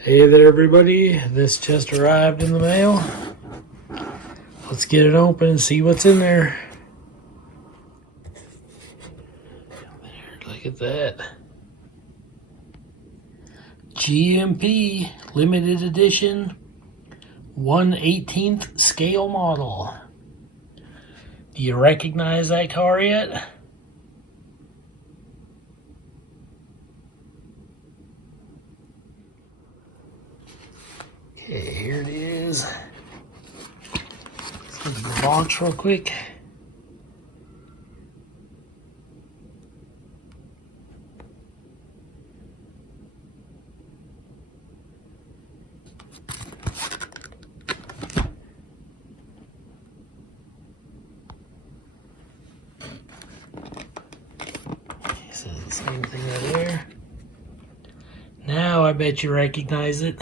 Hey there everybody, this just arrived in the mail. Let's get it open and see what's in there. Look at that. GMP limited edition 1/18th scale model. Do you recognize that car yet? Okay, here it is. Let's look at the box real quick. It says the same thing right there. Now I bet you recognize it.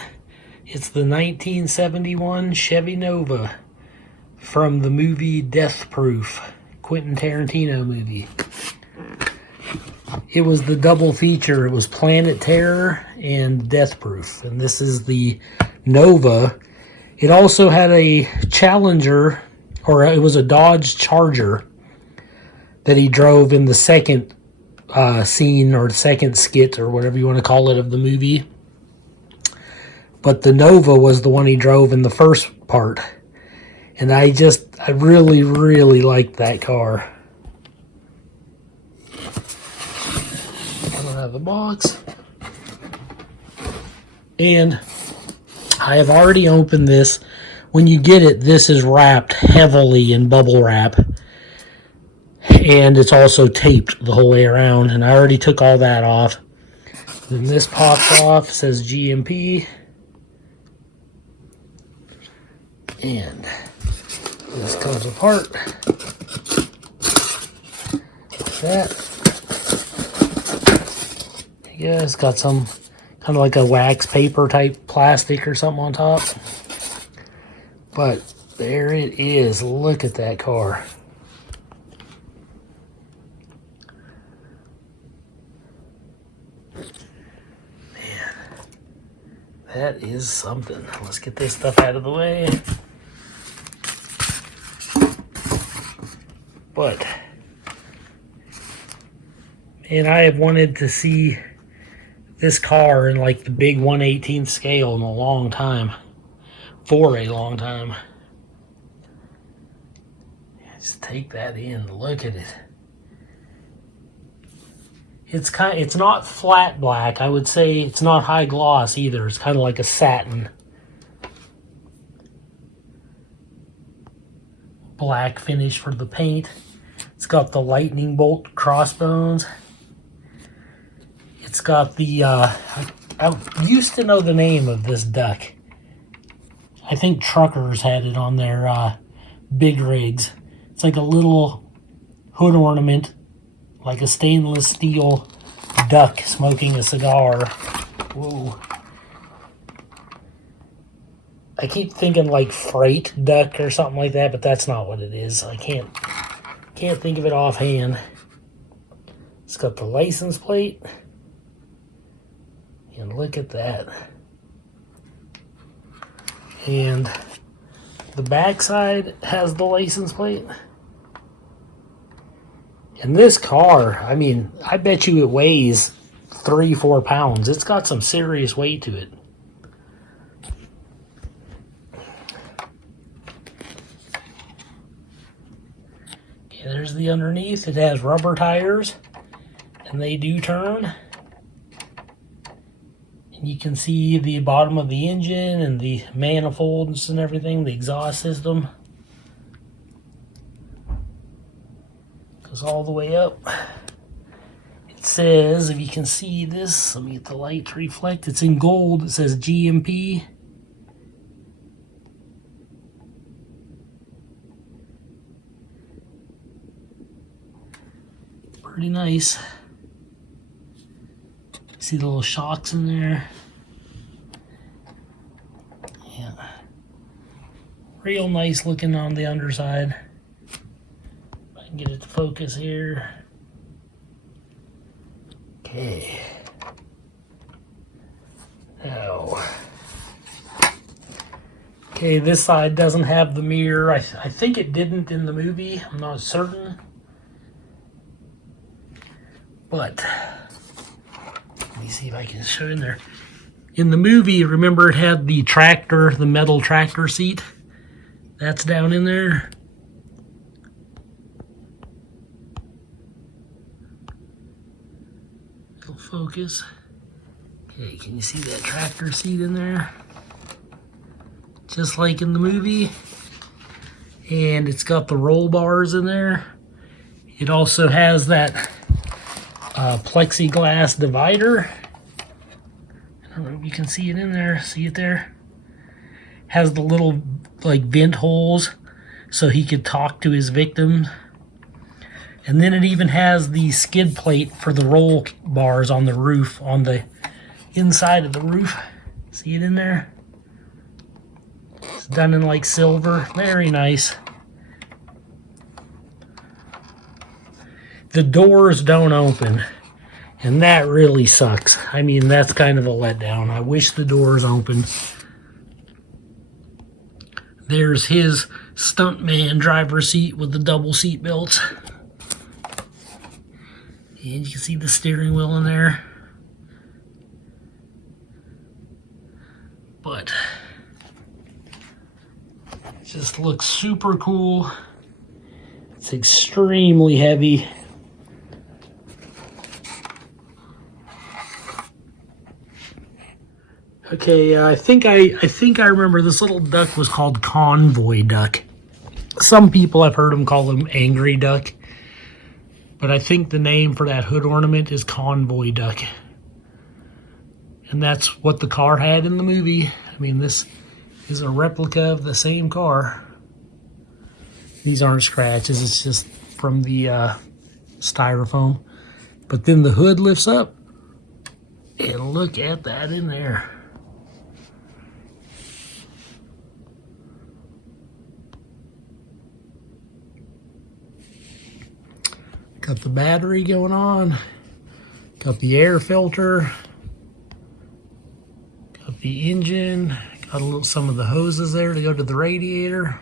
It's the 1971 Chevy Nova from the movie Death Proof, Quentin Tarantino movie. It was the double feature. It was Planet Terror and Death Proof. And this is the Nova. It also had a Challenger, or it was a Dodge Charger that he drove in the second scene or second skit or whatever you want to call it of the movie. But the Nova was the one he drove in the first part. And I really, really liked that car. Coming out of the box. And I have already opened this. When you get it, this is wrapped heavily in bubble wrap. And it's also taped the whole way around. And I already took all that off. Then this pops off, says GMP. And this comes apart like that. Yeah, it's got some kind of like a wax paper type plastic or something on top. But there it is. Look at that car. Man, that is something. Let's get this stuff out of the way. But, and I have wanted to see this car in like the big 1/18th scale in a long time. For a long time. Just take that in. Look at it. It's not flat black. I would say it's not high gloss either. It's kind of like a satin. Black finish for the paint. It's got the lightning bolt crossbones. It's got the, I used to know the name of this duck. I think truckers had it on their big rigs. It's like a little hood ornament, like a stainless steel duck smoking a cigar. Whoa. I keep thinking like freight duck or something like that, but that's not what it is. I can't think of it offhand. It's got the license plate. And look at that. And the backside has the license plate. And this car, I mean, I bet you it weighs 3-4 pounds. It's got some serious weight to it. There's the underneath. It has rubber tires, and they do turn. And you can see the bottom of the engine and the manifolds and everything, the exhaust system. Goes all the way up. It says, if you can see this, let me get the light to reflect. It's in gold. It says GMP. Pretty nice. See the little shocks in there? Yeah. Real nice looking on the underside. If I can get it to focus here. Okay. Now, Okay, this side doesn't have the mirror. I think it didn't in the movie. I'm not certain. But let me see if I can show in there. In the movie, remember it had the tractor, the metal tractor seat? That's down in there. It'll focus. Okay, can you see that tractor seat in there? Just like in the movie. And it's got the roll bars in there. It also has that plexiglass divider. I don't know if you can see it in there. See it there? Has the little like vent holes so he could talk to his victim. And then it even has the skid plate for the roll bars on the roof, on the inside of the roof. See it in there? It's done in like silver. Very nice. The doors don't open, and that really sucks. I mean, that's kind of a letdown. I wish the doors opened. There's his stuntman driver's seat with the double seat belts. And you can see the steering wheel in there. But it just looks super cool. It's extremely heavy. Okay, I think I remember this little duck was called Convoy Duck. Some people I've heard them call him Angry Duck. But I think the name for that hood ornament is Convoy Duck. And that's what the car had in the movie. I mean, this is a replica of the same car. These aren't scratches, it's just from the styrofoam. But then the hood lifts up. And look at that in there. Got the battery going on. Got the air filter. Got the engine. Got some of the hoses there to go to the radiator.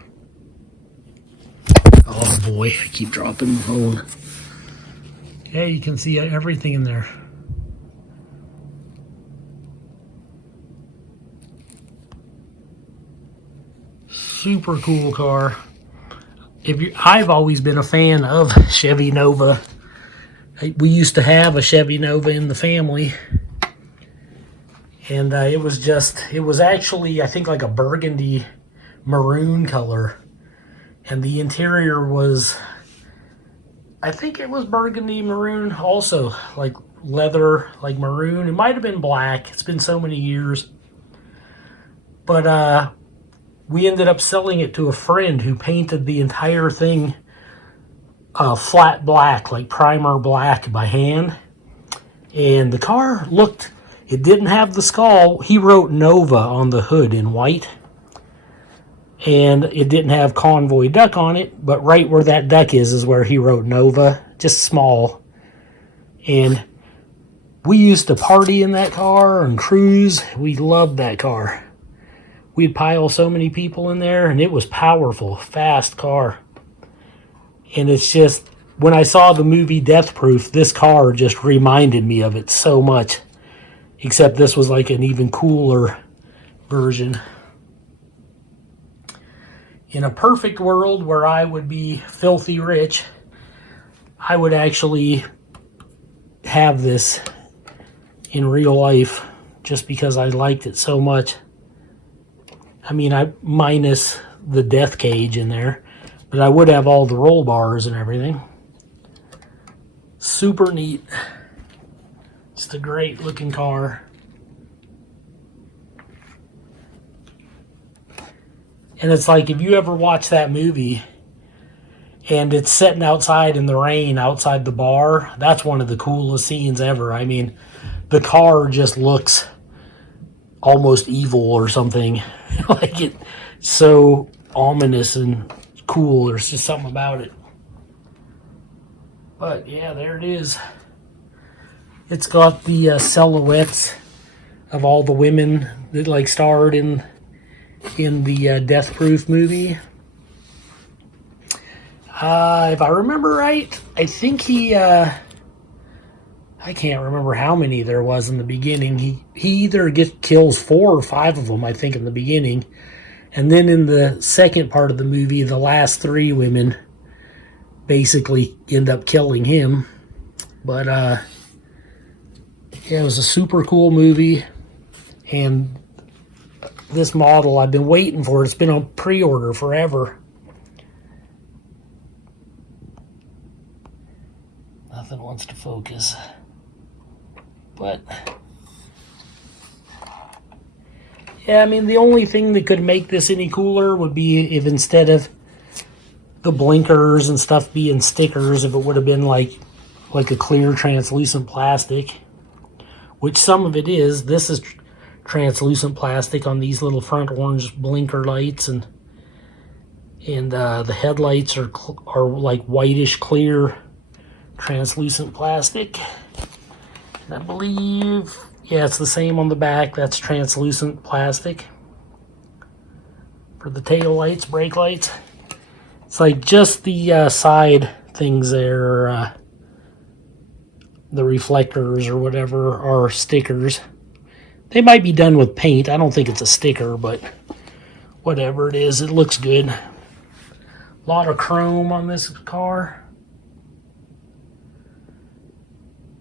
Oh boy, I keep dropping the phone. Okay, you can see everything in there. Super cool car. I've always been a fan of Chevy Nova. We used to have a Chevy Nova in the family. And it was actually, I think, like a burgundy maroon color. And the interior was, I think it was burgundy maroon also, like leather, like maroon. It might have been black. It's been so many years. But we ended up selling it to a friend who painted the entire thing flat black, like primer black by hand. And the car looked, it didn't have the skull. He wrote Nova on the hood in white. And it didn't have Convoy Duck on it, but right where that duck is where he wrote Nova, just small. And we used to party in that car and cruise. We loved that car. We'd pile so many people in there, and it was powerful, fast car. And it's just, when I saw the movie Death Proof, this car just reminded me of it so much. Except this was like an even cooler version. In a perfect world where I would be filthy rich, I would actually have this in real life just because I liked it so much. I mean, I minus the death cage in there, but I would have all the roll bars and everything. Super neat. Just a great looking car. And it's like, if you ever watch that movie and it's sitting outside in the rain outside the bar, that's one of the coolest scenes ever. I mean, the car just looks almost evil or something. Like, it's so ominous and cool. There's just something about it. But yeah, there it is. It's got the silhouettes of all the women that like starred in in the Death Proof movie. If I remember right, I think he, I can't remember how many there was in the beginning. He either kills 4 or 5 of them, I think, in the beginning. And then in the second part of the movie, the last 3 women basically end up killing him. But, yeah, it was a super cool movie. And this model, I've been waiting for it. It's been on pre-order forever. Nothing wants to focus. But, yeah, I mean, the only thing that could make this any cooler would be if instead of the blinkers and stuff being stickers, if it would have been like a clear translucent plastic, which some of it is. This is translucent plastic on these little front orange blinker lights, and the headlights are like whitish clear translucent plastic. And I believe, yeah, it's the same on the back. That's translucent plastic for the tail lights, brake lights. It's like just the side things there, the reflectors or whatever, are stickers. They might be done with paint. I don't think it's a sticker, but whatever it is, it looks good. A lot of chrome on this car.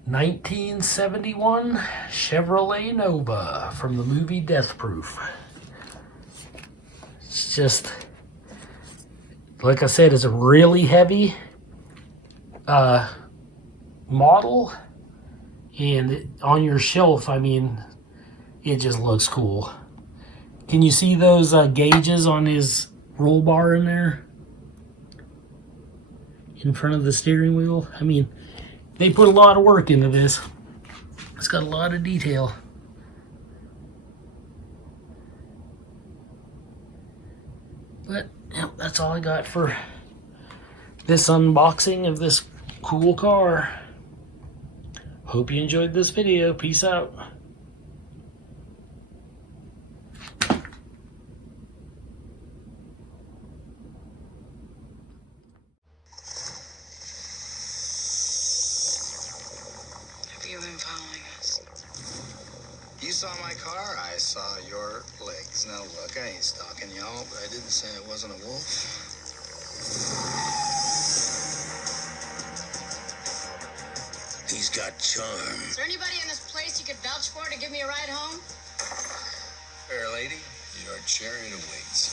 1971 Chevrolet Nova from the movie Death Proof. It's just, like I said, it's a really heavy model, and on your shelf, I mean, it just looks cool. Can you see those gauges on his roll bar in there? In front of the steering wheel? I mean, they put a lot of work into this. It's got a lot of detail. But yeah, that's all I got for this unboxing of this cool car. Hope you enjoyed this video. Peace out. Have you been following us? You saw my car, I saw your legs. Now look, I ain't stalking y'all, but I didn't say I wasn't a wolf. He's got charm. Is there anybody in this place you could vouch for to give me a ride home? Fair lady, your chariot awaits.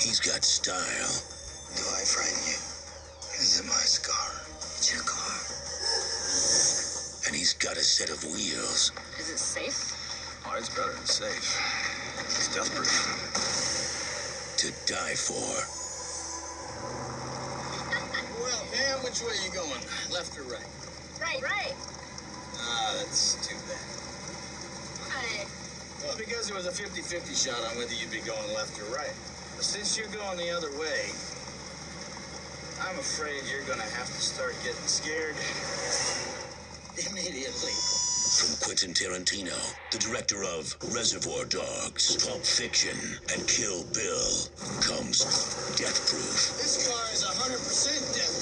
He's got style. Do I frighten you? Is it my scar? It's your car. And he's got a set of wheels. Is it safe? Oh, it's better than safe. It's death proof. To die for. Well, Pam, which way are you going? Left or right? Right. Ah, that's too bad. Right. Well, because it was a 50-50 shot on whether you'd be going left or right. But since you're going the other way, I'm afraid you're gonna have to start getting scared immediately. From Quentin Tarantino, the director of Reservoir Dogs, Pulp Fiction, and Kill Bill, comes Death Proof. This car is 100% death